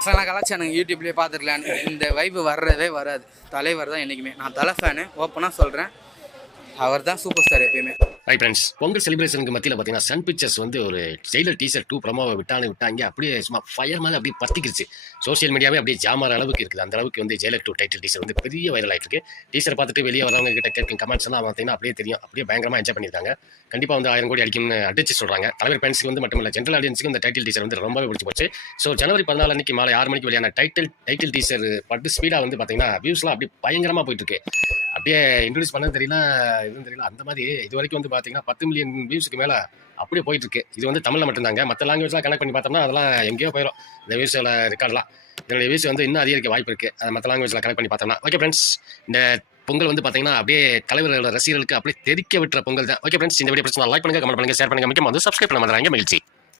நான் கலாச்சாரம் யூடியூப்லேயே பார்த்துருக்கலான்னு இந்த வைப்பு வர்றதே வராது. தலைவர் தான் என்றைக்குமே நான் தலை ஃபேனு ஓப்பனாக சொல்கிறேன் அவர் தான் சூப்பர் ஸ்டார் எப்பயுமே. ஹை ஃப்ரெண்ட்ஸ் பொங்கல் செலிப்ரேஷனுக்கு மத்தியில் பார்த்தீங்கன்னா சன் பிக்சர்ஸ் வந்து ஒரு ஜெயிலர் டீசர் டூ ப்ரமோவை விட்டானு விட்டாங்க. அப்படியே சும்மா ஃபயர் மேலே அப்படியே பத்திக்கிருச்சு. சோஷியல் மீடியாவே அப்படியே ஜாமார அளவுக்கு இருக்குது. அந்த அளவுக்கு வந்து ஜெயிலர் டூ டைட்டில் டீசர் வந்து பெரிய வைரல் ஆகிட்டு இருக்கு. டீசர் பார்த்துட்டு வெளியே வரவங்க கிட்ட கேட்கும் கமெண்ட்ஸ் எல்லாம் பார்த்தீங்கன்னா அப்படியே தெரியும். அப்படியே பயங்கரமாக என்ஜாய் பண்ணியிருக்காங்க. கண்டிப்பாக வந்து ஆயிரம் கோடி அடிக்கும்னு அடிச்சு சொல்கிறாங்க தலைவர் ஃபேன்ஸுக்கு வந்து மட்டும் இல்லை ஜென்ரல் ஆடியன்ஸுக்கு இந்த டைட்டில் டீசர் வந்து ரொம்பவே பிடிச்சி போச்சு. ஸோ ஜனவரி பதினாலு அன்னைக்கு மாலை ஆறு மணிக்கு வெளியான டைட்டில் டைட்டில் டீசர் பட்டு ஸ்பீடாக வந்து பார்த்தீங்கன்னா வியூஸ்லாம் அப்படியே பயங்கரமாக போயிட்டு இருக்கு. அப்படியே இன்ட்ரடியூஸ் பண்ணது தெரியல இதுவும் தெரியல. அந்த மாதிரி இது வரைக்கும் வந்து பார்த்தீங்கன்னா பத்து மில்லியன் வியூஸ்க்கு மேலே அப்படியே போயிட்டு இருக்கு இது வந்து தமிழில் மட்டும்தாங்க. மற்ற லாங்குவேஜ்லாம் கனெக்ட் பண்ணி பார்த்தோம்னா அதெல்லாம் எங்கேயோ போயிடும் இந்த வியூஸில் ரெக்கார்ட்லாம் இதனுடைய வியூஸ் வந்து இன்னும் அதிகரிக்க வாய்ப்பு இருக்குது அதை மற்ற லாங்குவேஜில் கனெக்ட் பண்ணி பார்த்தோம்னா. ஓகே ஃப்ரெண்ட்ஸ் இந்த பொங்கல் வந்து பார்த்தீங்கன்னா அப்படியே தலைவர்களோட ரசிகர்களுக்கு அப்படியே தெரிக்க விட்டுற பொங்கல் தான். ஓகே ஃப்ரெண்ட்ஸ் இந்த வீடியோ பிரச்சனை லைக் பண்ணுங்க கமெண்ட் பண்ணுங்க ஷேர் பண்ணுங்க. முக்கியமாக வந்து சப்ஸ்கிரைப் பண்ண மாதிரி மகிழ்ச்சி.